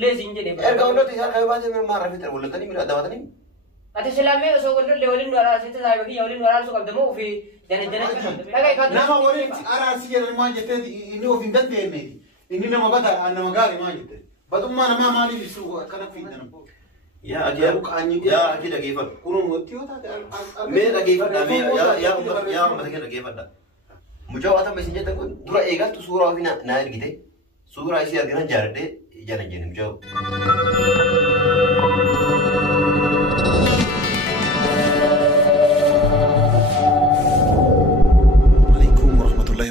لازم جدي ارجع ولا تيجي كيف بعد ما عرفت ترى ولا تاني من أدواتني أتسلمي سوق اللي ولين ولا ستة زاي بقي ولين ولا سوق الدمو في جنة لا كيف نما ولين أنا أسير ما جت إني وفين دت بيني إني نما بدأ أنا مقاري ما جت بدون ما أنا ما مالي بسوق كنا في دنا يا أكيد يا أكيد كيف كونوا متيو تا مين كيف ده يا أم كده كيف ده مجاوة أتم بسنجة تقول ترى إيجا تصورة فينا ناير كده صورة إيش أرجعنا جارده جانا جاني مجاوة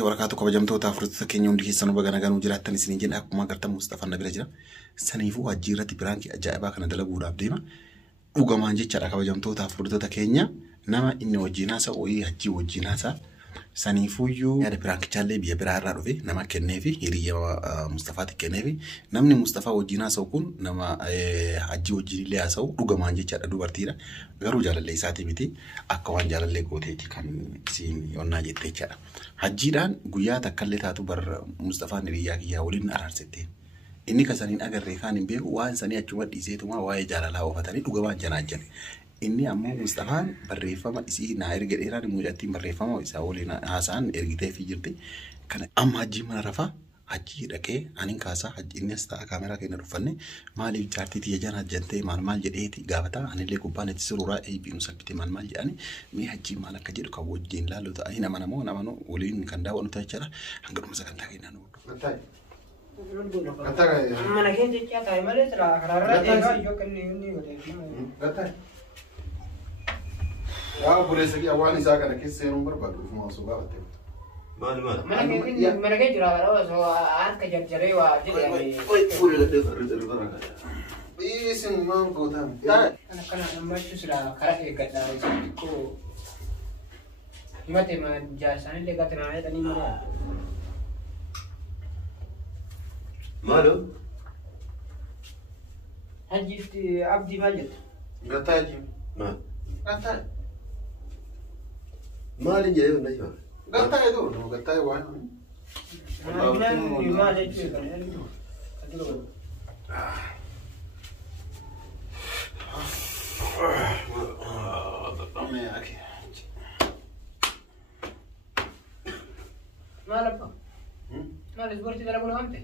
وبركاته كبجمتو تافرت سكينيون دي سنو بغانا غانو جراتني سنين اكما غرتا مصطفى نبيل جرا سنيفو واجيرتي برانكي اجايبا كان دلغو دابديما وغمان جيچا كبجمتو تافرت تكينيا نما اني وجيناسا وي حجي وجيناسا سنيفو يو يا برانكي چالي بي برارا دوفي نما كنيفي هيريا مصطفى تكنيفي نمني مصطفى وجيناسا كون نما حجي وجي لياسو وغمان جيچا دوبرتيرا غرو جالله ساتي ميتي اكوان جالله غوتيتي كان سين يونا جيتيچا حجيدان غويا تكلتاتو بر مصطفى نريا يا ولين ارارسته اني كسانين اغري كان بي وان سني اچو ديسيتما واي جالله وفتني دوغمان جناجن إني أمو مصطفى بريفما إسي ناير غيران موجاتي بريفما إساولينا حسن إرجيته في جرتي كان أم حجي من رفا حجي ركى أنين كاسا حجي إني استا كاميرا كنا رفني مالي جارتي تيجانا جنتي مال جديتي غابتا أني لي كوبانة تسرورا أي بينوسكتي مال جاني مي حجي مالا كجير كوجين لا لو تأهينا منامو ولين كندا ونتاجرا هنقول مسكن تاعينا نو mana gente que está mal es la carrera yo que ni غتاي يا بوليسكي أواني ساكنة كيسة نمبر بدو في ماسوغا مال mana que jura la so ar que jarjare wa jiri وي فوري لا إيسن مان كوتام أنا كنا نمشي سلا كره كذا كو متى ما جالسان اللي قاتنا عليه تاني مرة مالو هجيفتي عبدي ماجد غتاي جيم ما غتاي مالين جاي ولا شو غتاي دور غتاي وين أنا ما جيت كان ما لبا ما لسبورتي ده لابو أنت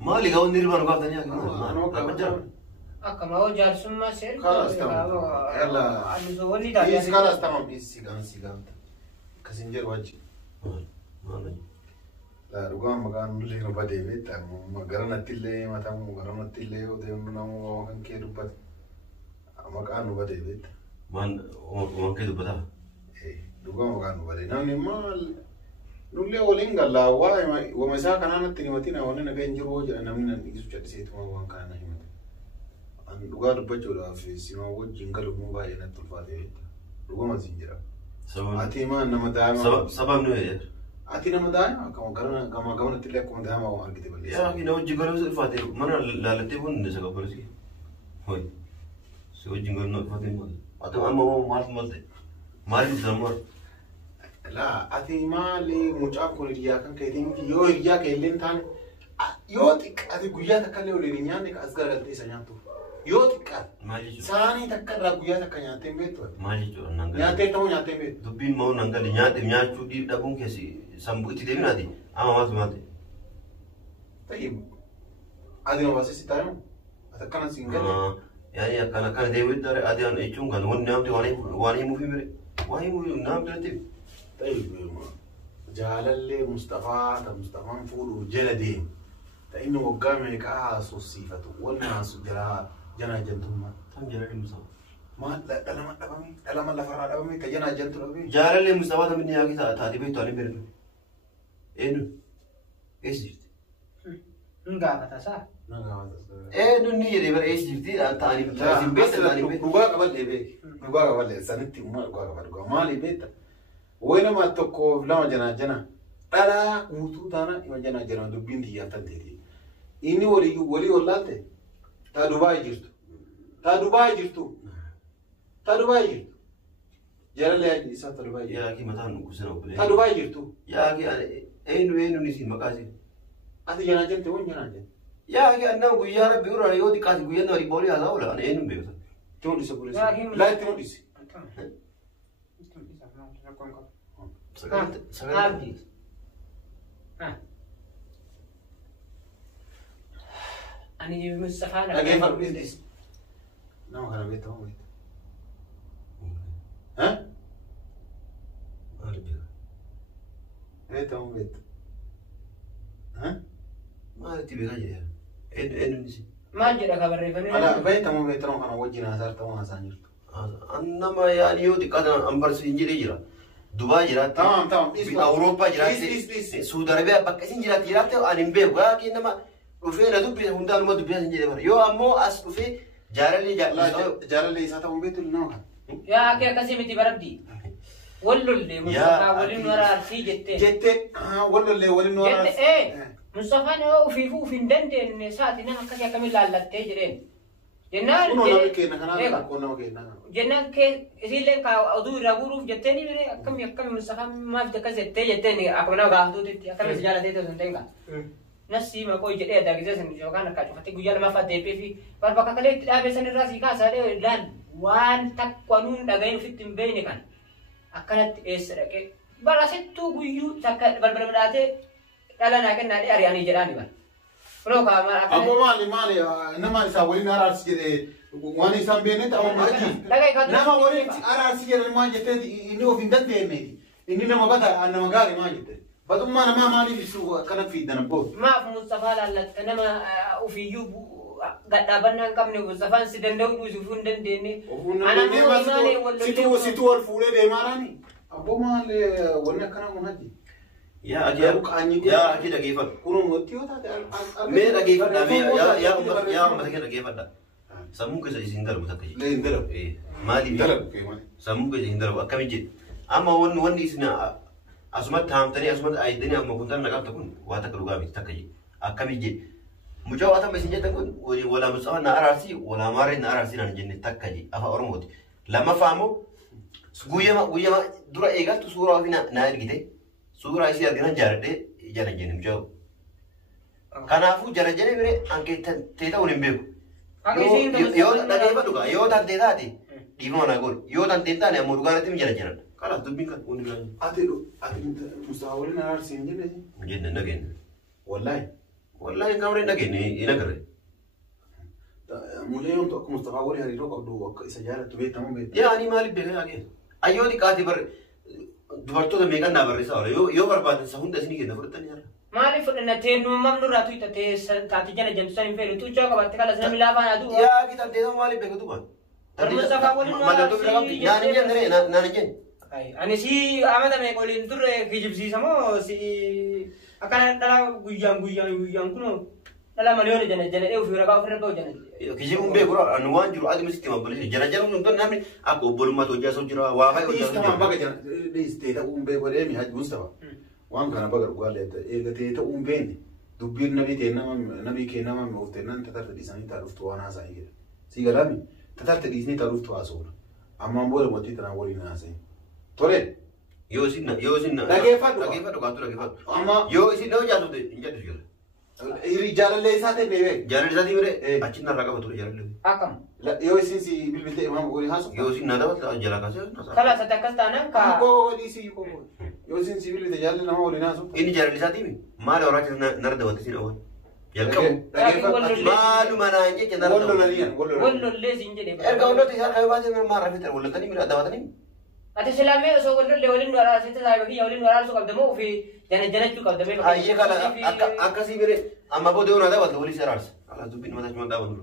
مالي قاون نيربان قاعد تاني أكمل هو جالسون ما سير خلاص تمام يلا أنزولي ده إيش خلاص تمام إيش سيجان كسنجر واجي لا رجوع مكان اللي هو بدي بيت ما قرنا تللي ما تام قرنا تللي وديم نامو كان كير بات مكان بدي بيت وان كده بتا إيه رجوع مكان بدي نامي ما نقول ولين قال لا واي ومساك أنا نتنيمتنا وانا نبين جروج أنا من نجيس جد سيت ما وان كان هيمت أن رجوع ربجولا في سما وجنقل موبايل نتلفاتي رجوع ما زنجرا أتي ما نما دائما سبب نوير أتي نما دائما كما قرنا تللي كم دائما وان كده بلي يا أخي نو جنقل نتلفاتي من لا لتبون نسقى برسي هوي سو جنقل نتلفاتي ما أتو أما مال زمر لا أتي ما لي مجاب كل رياء كان كيتين يو رياء كيلين تان يوتك أتي قويا تكلي ولينيان لك أصغر أتي سنيانتو يوتك ساني تكلي قويا تكنيانتين بيتو مالي جو نانغال نيانتين تو نيانتين بيت دبين ماو نانغال نيانتو دي دابون كسي سامبو تي دينا دي أما ماتي طيب أدي ما بس ستايم أتكلم سينجل يعني كان ديفيد دار أدي أنا إيشون كان ون نام تي واني موفي مري واني موفي نام تلتي طيب جالله مصطفى مفول جلدي فإنه وقامي كأس الصفة والناس جنا جنتما تم جلالي مصطفى ما لا لما لا فرع أبامي كجنا جنتو أبي جلالي مصطفى تمني ياكي تادي بيتو على بيرد إنه إيش جرت نقابة تسا إنه نيجي بر إيش جرتي تاني بيت تاني بيت نقا قبل ليه نقا قبل سنتي ما نقا قبل ما لي بيت وينما تكو لما جنا ألا موتو دانا إما جنا دبين دي ياتن دي إني ولي ولالته تا دبي جرتو جرال يا إنسان تا دبي يا أخي متى نقصنا وبلي تا دبي جرتو يا أخي إنه نسي مكاسي أنت جنا جنت وين جنا جن يا أخي أنا ويا ربي ورا يودي كاتي ويا نوري بولي هذا ولا أنا إنهم بيوتا تقول لي سبوري لا تقول لي عبدي أنا جيب مصطفى لا كيف البيزنس نعم أنا بيت هو بيت ها ما أدري بيت هو بيت ها ما أدري بيجي إنه نسي ما جرى خبر فني أنا بيت هو بيت روح أنا وجهنا صار تمام سانجر أنا ما يعني يودي كاتنا أمبر سينجري جرا دبي جرا تمام أوروبا جرا سعودي عربية بكسين جرا أنا مبيه وكي إنما وفي أنا دبي هندا نما دبي سنجري بار يو أمو أس وفي جارلي ساتهم بيت النوع يا أخي كسيمتي بردي ولو اللي مصطفى ولين ورا في جت ولو اللي ولين ورا جت إيه مصطفى أنا وفي دندن ساعتنا كذا كمل لا تجرين جنان جنان كي إسيلين كأدو رغورو جتني بره كم مصطفى ما في كذا جتني أكمل غاهدو تي أكمل سجالة تي تسنتينغا nasi ma ko jede da gize sen jogan ka fati guyal ma fa de pe fi par baka kale abe sen rasi ka sare dan wan tak kwanun daga in fitim beini kan akalat esrake barasettu guyu takka barbarate dala na kan nadi ariani jedani ban pro ka ma abo mali nama sa wali na ras jede wani sambene ta ma ji daga ka nama wali aras jede ma jete ino vindate me inni nama bata anna magari ma jete بدون ما أنا ما ماني بسوق كلام في دنا بود ما في مصطفى لا كنما وفي يوب قد أبنا كم نقول مصطفى سيدنا ويزفون دندني أنا ما ماني ولا سيتو الفولة ده ماراني أبو ما له ولا كنا منادي يا أجي يا أجي دقيقة كونوا متيو تاد مين دقيقة نبي يا مثلا دقيقة ده سموك زي سندر متكجي لا يندرب إيه مالي يندرب كمان سموك زي سندر أكمل جد أما ون إسنا أسمت تام تاني أسمت أيدني أما كنت أنا تكون واتك رجامي تكجي أكمل جد مجاو أتم بسنجة تكون ولا مسألة ناراسي ولا ماري ناراسي نجني تكجي أفا أرمود لما فهموا guyama dura eegaltu suuraa fi na ergite suuraa isii argina jaaladhe jala jenne mujaawu kanaafuu jala jenne bire anke teeta waliin beeku yoo dhageeffadhu kaa yoo tantee taate dhiifama naa godhu yoo tantee taane ammoo dhugaanatti mi jala jiran kanaaf dubbiin kan hundi biraa ati mustaawolin araarsi hin jenne dhageenye wallaahi kamre dhageenye hin agarre mujaayoon tokko mustaawolin hariiroo qabdu akka isa jaalattu beekamu beektu yaa ani maaliif beekaa yaaqee ayyoo xiqqaati bar dubartoota meeqan naa barreessaa oola yoo barbaadan isa hunda isinii kenna fudhatanii jira. Maaliif fudhannatee nuumamnu irraa tuytatee taati jala jamsisan hin fedhu tuuchoo qabatte kala sana milaafaan aduu. Yaa kitantee sama maaliif beekatu ban. Mustafaa waliin mallattoo bira qabdi naan hin jenne naan hin jenne. Ani si amata meeqa waliin turre kijibsiisa moo si akkana dhala guyyaan kunoo dhala maliyoona jana dhee ofii ragaa ofirra ga'u jana. Kijibuun beekura anu waan jiru adi misitti mabbalisi jana sun don namni akka obbolummaa hojjaa sun jira waa fa'i hojjaa sun jira. Baga jana dhiistee ta'uun beeku deemi haji Mustafa waan kana baga dhugaalee eegatee ta'uun beekne dubbiin nabii kee nama mi'ooftee nan tatarta dhiisanii taa'uuftu waan haasa'anii jedha. Si galaami tatarta dhiisanii taa'uuftu haasa'uudha. Ammaan booda mootii tanaan waliin haasa'e. Tole. Yoo isin dhaggeeffadhu kaattu dhaggeeffadhu. Yoo isin dhagoo jaallatu hin jedhu jira. Jaalallee isaa ta'e beekee. Jaalallee isaa ta'e beekee achi narraa qaba ture jaalallee. Akkam. Yoo isin si bilbiltee imaama waliin haasa'u. Yoo isin naa dabalta jala kaasee. Kala sati akkas taanaan kaa. Koo dhiisii koo. Yoo isin si bilbiltee jaalallee nama waliin haasa'u. Inni jaalallee isaa tiimi maali warraacha narra dabalta sin awwaal. Jalqabu. Maaluma naa jecha narra dabalta. Wallollee siin jedhee. Erga wallolti isaa qabee baatee maa rafeetan wallatanii miidhaa dabatanii. Ati silaamee osoo wallollee waliin waraarsitti saayibakii waliin waraarsuu qabdamoo ofii janajjanachuu qabdamee. Ayyee kala akkasii bire amma booda yoo naa dabalta walii saraarsa. Kala dubbiin mataa cuma dhaabantu.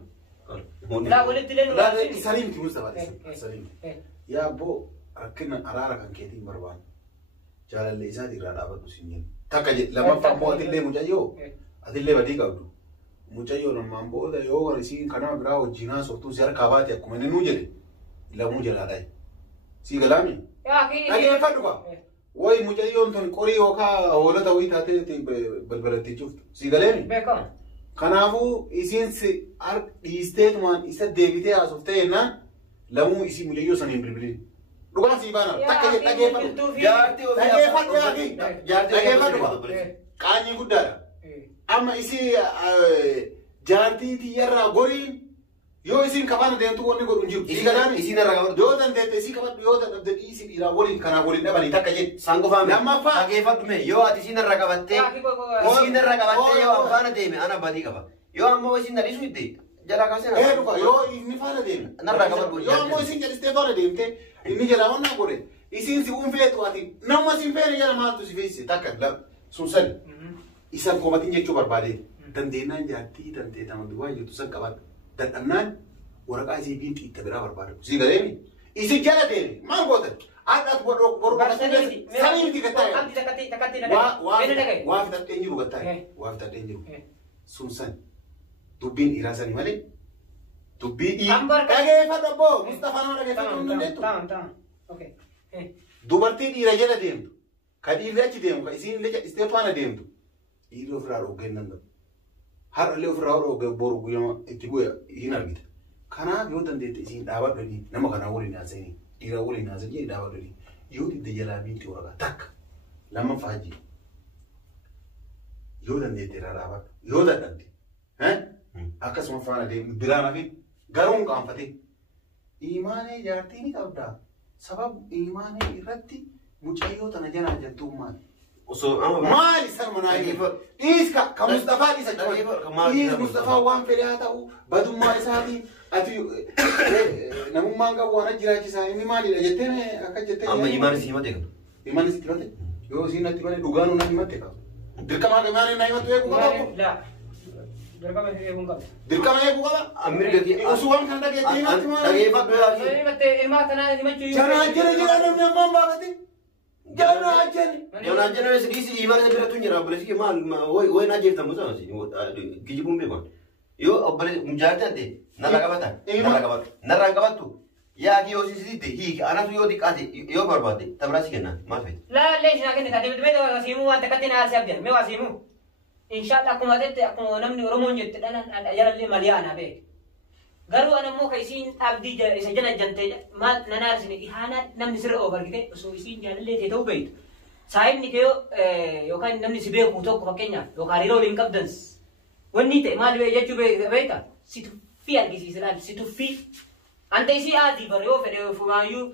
Laa walitti leen waraarsi. Saliimti Mustafa saliimti. Yaa boo rakkina araara kan keetiin barbaadu. Jaalallee isaati irraa dhaabadhu siin jenna. Takka lammaffaa immoo atillee mucayyoo atillee badii qabdu. Mucayyoo ammaan booda yoo isiin kanama biraa wajjin haasoftuu si harkaa baate akkuma inni nuu jedhe lamuu jalaadhaa. Si galaami? Dhaggeeffadhu qaba. Wayi mucayyoon tun qorii yookaan hoolota wayii taatee balbalatti cuftu. Si galeemi? Beekama. Kanaafuu isiin dhiisteetumaan isa deebitee haasoftee jennaan lamuu isii mucayyoo saniin bilbilin. Dhugaa sii baana. Takka dhaggeeffadhu. Dhaggeeffadhu qaba. Qaanyii guddaadha. Amma isii jaartii tiyyarraa goriin yoo isin kafaana deemtu wanni godhu hin jiru. Isin irraa qabatu. Yoo dandeette isii qabadhu yoo dadhabde isin dhiiraa waliin kanaa waliin dhabanii takka jedhe. Sangofaame. Lammaffaa. Dhageeffadhu mee yoo ati isin irraa qabattee yoo afaana deeme ana badii qaba. Yoo ammoo isin nadhiisu itti jala kaasee na. Dhufa yoo inni faana deeme. Narraa qabadhu. Yoo ammoo isin jalistee faana deemte inni jala wannaa godhe isin si uunfeetu ati nama sin feene jala maaltu si feesse takka sun sani. Isan komatiin jechuu barbaade dandeennaan jaartii dandeetama duwwaa jirtu san qabadhu. Dadhabnaan waraqaa isii biin xiitta biraa barbaadu. Sii galeemi? Isi jala deemi. Maal gootan? Addaat boru sanii miti gattaa'e. Waa fitattee jiru gattaa'e. Waa fitattee jiru. Sun san dubbiin dhiiraa sanii malee dubbii dhageeffadhu abboo. Mustafaan waan dhageeffachuu hin dandeettu. Dubartii dhiira jala deemtu. Ka dhiirri achi deemu ka isiin illee Isteefaana deemtu. Dhiirri ofirraa dhoggeen danda'u. Har'allee ofirraa dhoggee boru guyyama itti bu'e hin argita. Kanaaf yoo dandeette isiin dhaabadhanii nama kanaa waliin haasa'anii dhiira waliin haasa'anii dhaabadhanii yoo didde jalaa biinti waraqaa takka lammaffaa hajji yoo dandeette irraa dhaabadhu yoo dadhabde akkasuma faana deemu biraan hafi garuu hin qaanfate imaanee jaartii ni qabdaa sababu imaanee irratti mucayyoo tana janaa jettummaan. Maali sarma naa eegifa dhiiska ka Mustafaa dhiisa dhiis Mustafaa waan fedhe haa ta'u badummaa isaatiin ati namummaan qabu waan jiraachisaa inni maalidha jettee akka jettee amma imaan isii himate qabu imaan isii himate yoo isiin natti himate dhugaanuu na himate qabu dirqama imaan na himatu eeguu qabu dirqama eeguu qaba amirgati osoo waan kana dhageettee himatti maal dhageeffadhu ilmaa kanaa himachuu janaa jira namni ammaan baafate janaa jeni janaa jeni sidisi imaan isa biratu jira bulesi maal way na jeefta musa kijibun beekon yoo obbole mujaata de narra qabatu yaa ki yoo sisite hiiki anatu yoo diqaate yoo barbaade tabrasi kenna maal feet la leeshna kenna ka dibbe wasimu waan takatti na asabdan me wasimu inshallah kuma dette akuma namni oromoon jette dhanan yaralle maliyaana be garu anammoo ka isiin abdi isa jana jante maal nanaar sini ihana namni sirra obargite so isiin jaalallee ta'uu beeytu saayibni kee yookaan namni si beeku tokko fakkeenyaaf yookaan hariiroo waliin qabdans wanni ta'e maal jechuu beeyta si tuffii argisiisidhaan si tuffii anta isii aadii bara yoo fedhe fumaayyuu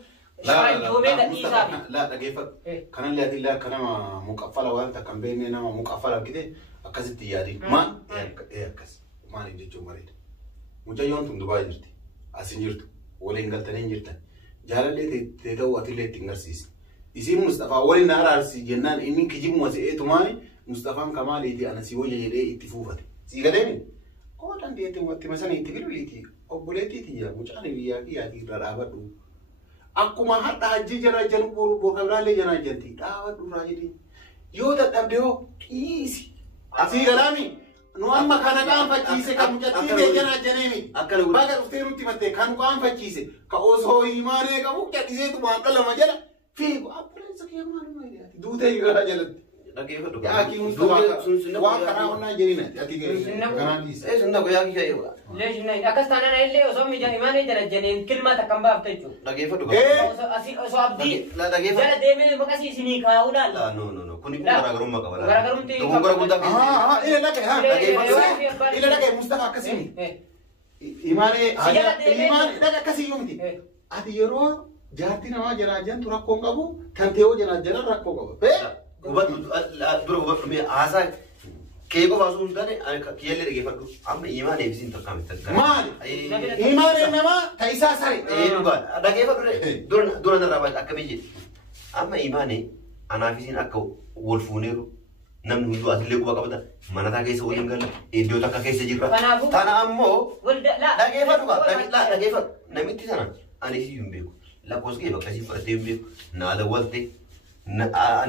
shawaan joomee gadhiisaa fi laa dhageeffadhu kanallee ati illaa akka nama muqaffala waan takka hin beekne nama muqaffala argite akkasitti yaadii maal akkas maaliif jechuun bareeda mucayyoon tun Dubaay jirti asin jirtu waliin galtanii jirtan jaalallee ta'e ta'uu atillee ittiin garsiisi isiin Mustafaa waliin na araarsi jennaan inni kijibuma se'eetu maali Mustafaan kamaaliiti ana si wayya jedhee itti fuufate si gadeemi oo dandeette watti masanii itti bilbiliiti obboleettiiti jira mucaan biyyaa kiyyaati irra dhaabadhu akkuma hadha hajji jara jan bookabiraallee janaa janti dhaabadhu irraa jedhee yoo dadhabde yoo qiisi asii galaami nu amma kana qaanfachiise kan mucattiilee janaa janeemi baga dhuftee nutti mattee kan qaanfachiise ka osoo himaanee qabu cadhiseetu waan dhalama jala fiigu abboleessa kiyya maaluma duutee irraa jalatti dhageeffadhu yaa kii Mustafaa waan kanaa onnaa jenina ati kanaan dhiise sunna goyaa kiyya eewa leeshna akkas taanana illee osoo mijaan imaanee jana janeen kilmaa takkan baafta jechuudha dhageeffadhu osoo abdii jala deemee maqasii isinii kaa'uu laalla no kuni kun garaagarummaa qaba garaagarumti dogongora guddaa ila dhagaye Mustafaa akkasii imaanee dhaga akkasii yoo miti ati yeroo jaartii namaa janaa jantu rakkoon qabu kan teewoo janaa janan rakkoo qaba hubatu dura hubatu mee haasaa kee qofa osoo hin taane kiyyallee dhageeffadhu amma imaanee fi siin takkaamitti maali imaanee namaa ta'isaa sare dhugaadha dhageeffadhu dura narraa baay'ee akkamii jedhe amma imaanee anaa fi siin akka wal fuuneeru namni hunduu asillee quba qabata manataa keessa waliin galla iddoo takka keessa jirra tana ammoo dhageeffadhu namitti sana ani si hin beeku lakkoos kee bakka si fudhatee hin beeku naada walte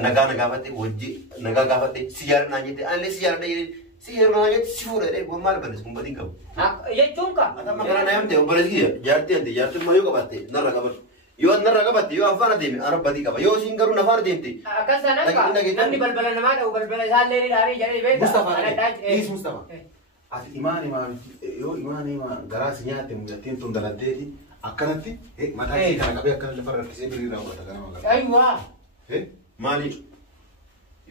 nagaa nagaafatte wajji nagaa gaafatte siyaara naan jette anillee siyaara dhayee siyaara naan jette si fuudha dhayee maal bannes kun badii qabu. Jechuun ka. Amma kana na yamte obboleessi jaartii ma yoo qabatte narra qabatu yoo narra qabatte yoo afaan adeeme ana badii qaba yoo siin garuu afaan adeemte. Akkasana namni balbala namaa dha'u balbala isaallee ni dhaarii jedhee beekta. Mustafaa ati imaan yoo imaan garaa si nyaatte mucattiin tun daladdeeti akkanatti mataa kee kana qabee akkana lafa rakkisee biriirraa fudhata kana magaalaa. Ayiwaa. Maali?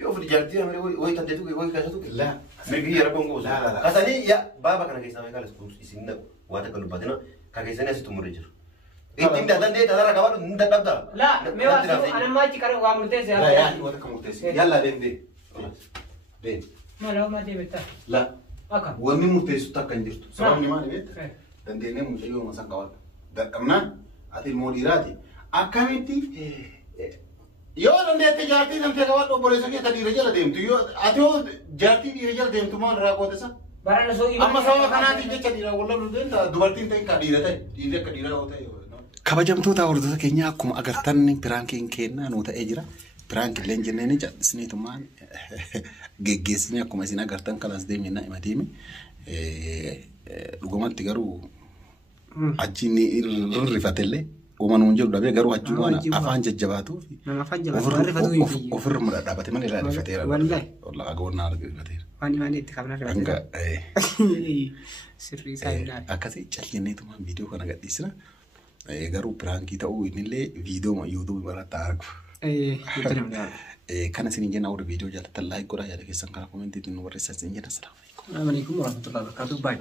Yoo fudhi jaartii amri way tanteetu way kaasatu. La Mirgi ya rabon gosa. Kasani ya baba kana kaisa mai kala isinna wata kalu batina ka kaisa ne su tumure jir. Itin da dan dai ta zara gaba da dabda. La me wa ana ma ci kare wa murte sai. La ya wata ka murte sai. Yalla ben ben. Ben. Ma la ma de betta. La. Aka. Wani murte su takkan jirtu. Sabab ni ma ne bet. Dan dai ne mu jayo masan kawal. Da kamna atil modirati. Akamiti yoo dandeette jaartii namtee qabaa obboleessa kee ta dhiira jala deemtu yoo ati yoo jaartii dhiira jala deemtu maal irraa qoota isa barana soo amma sababa kanaatiif jecha dhiira walla deemta dubartiin ta'in ka dhiira ta'e dhiirri akka dhiira yoo ta'e kabajamtoota hordoftoota keenya akkuma agartan piraankiin kennaa nuu ta'ee jira piraankiillee jenneen jal'isneetumaan geggeessine akkuma isin agartan kanas deemnaa himateemi dhugumatti garuu achiin irrifatellee Oman unjur dabe garu haju mana afan jajjabatu fi afan jajjabatu rifatu yi ofir mura dabate man ila rifatera wallahi wallahi agona arge rifatera wani itti kabna rifatera sirri sayda akasi challine tuma video kana gadisna garu pranki ta'u inille video ma youtube barata argu kana sinin jena or video jala like gora ya kesan kana comment tin warisa sin jena assalamu alaikum wa rahmatullahi wa barakatuh bye